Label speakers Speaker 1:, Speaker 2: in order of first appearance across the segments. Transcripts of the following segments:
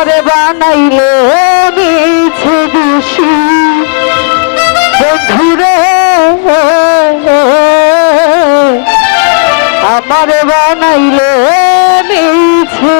Speaker 1: ঘরে বানাইলে মিছে বেশি। বন্ধুরে আমার বানাইলে মিছে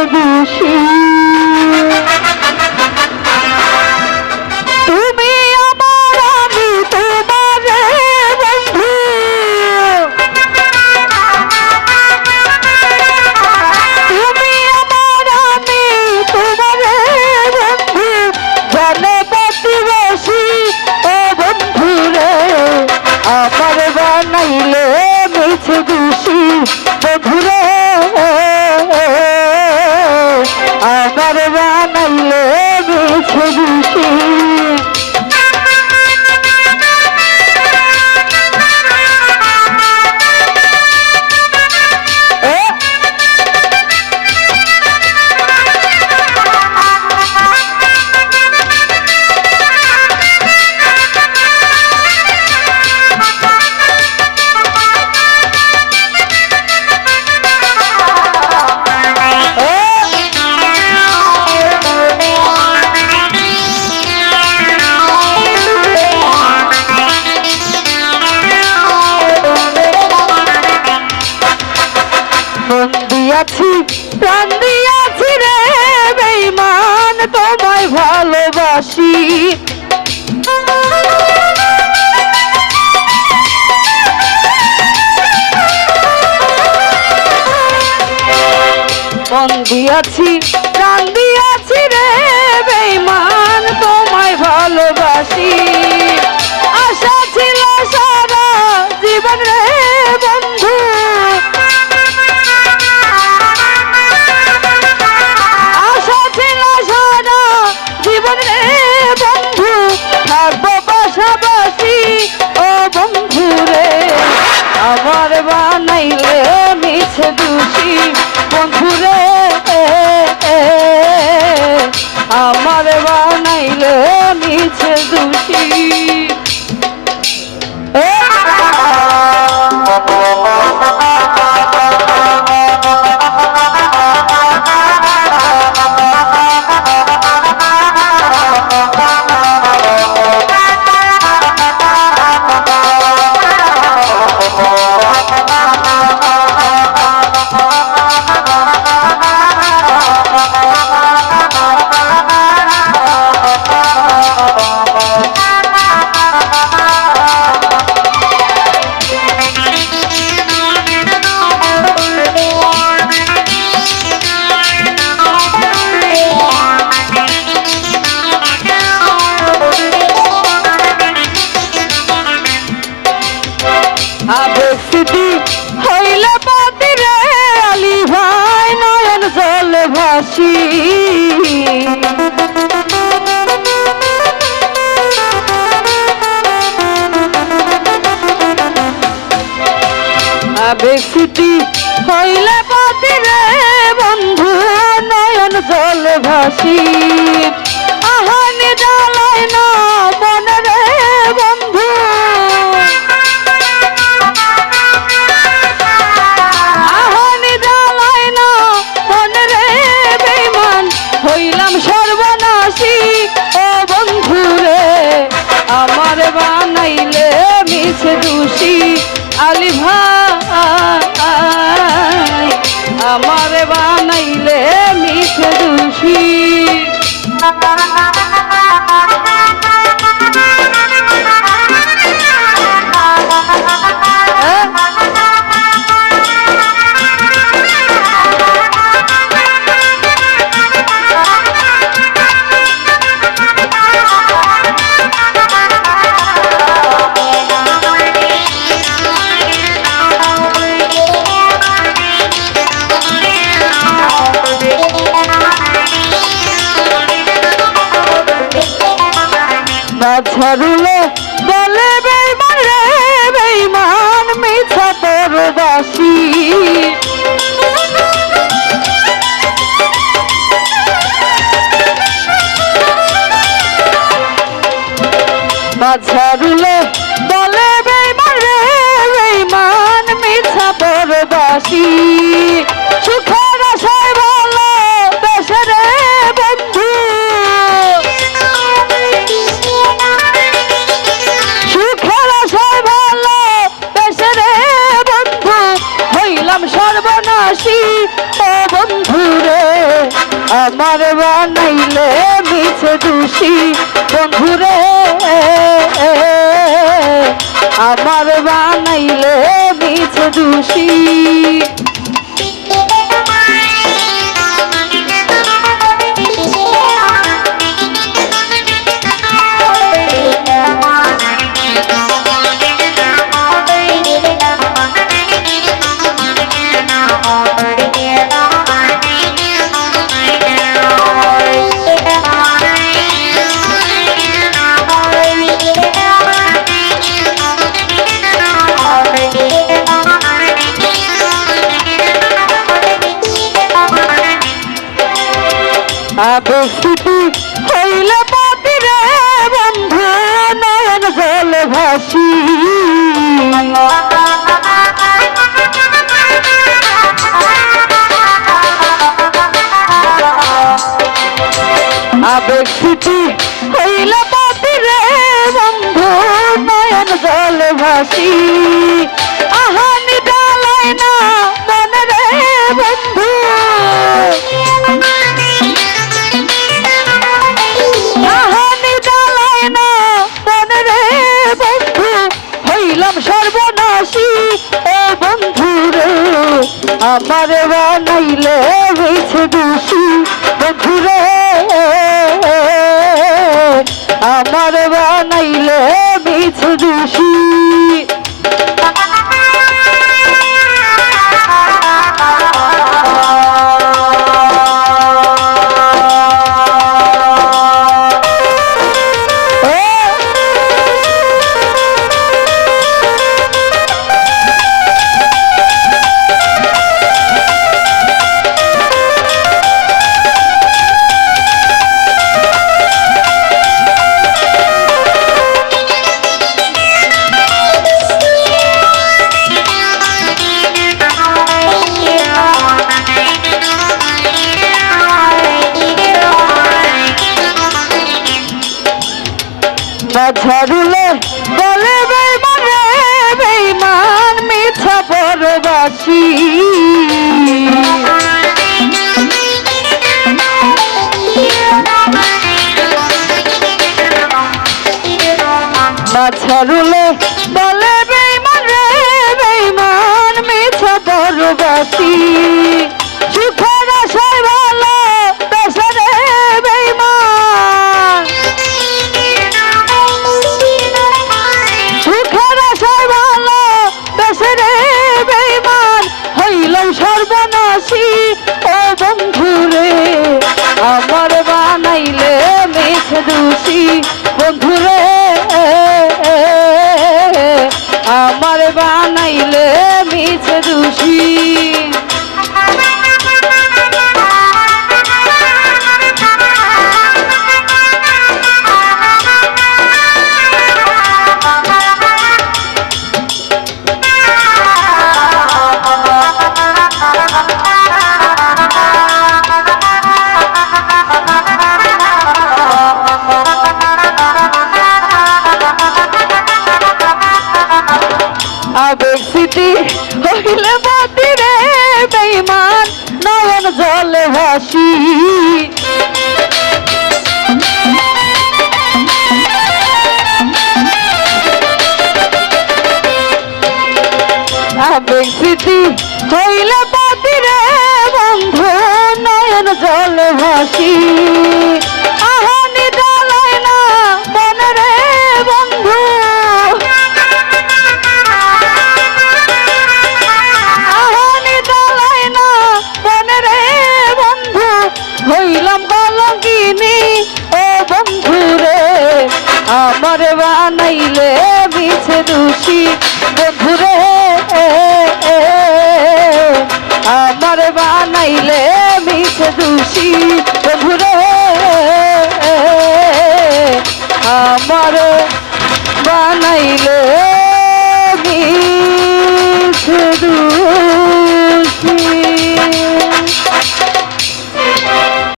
Speaker 1: মন দিয়াছি। বন্ধুরে ব্যক্তিটি হইলে পাতিরে বন্ধু নয়ন জল ভাসি Thank you. যে দোষী। বন্ধুরে আমার বানাইলে বিছ দোষী। বেশিটি হইলে পাতি রে বন্ধু নয়ন জল ভাসি। আবেগ হইলে পাতি বন্ধু নয়ন জল ভাসি। আমার বানাইলে বিছ দোষী। ঝরুলে বলে বেমানে বেমান মিথ্যা পরবাসী। ঝরুলে হইলে পাতিরে বন্ধু নয়ন জল ভাসি। পাইলে মিছে দোষী প্রভুরে আমার বানাইলে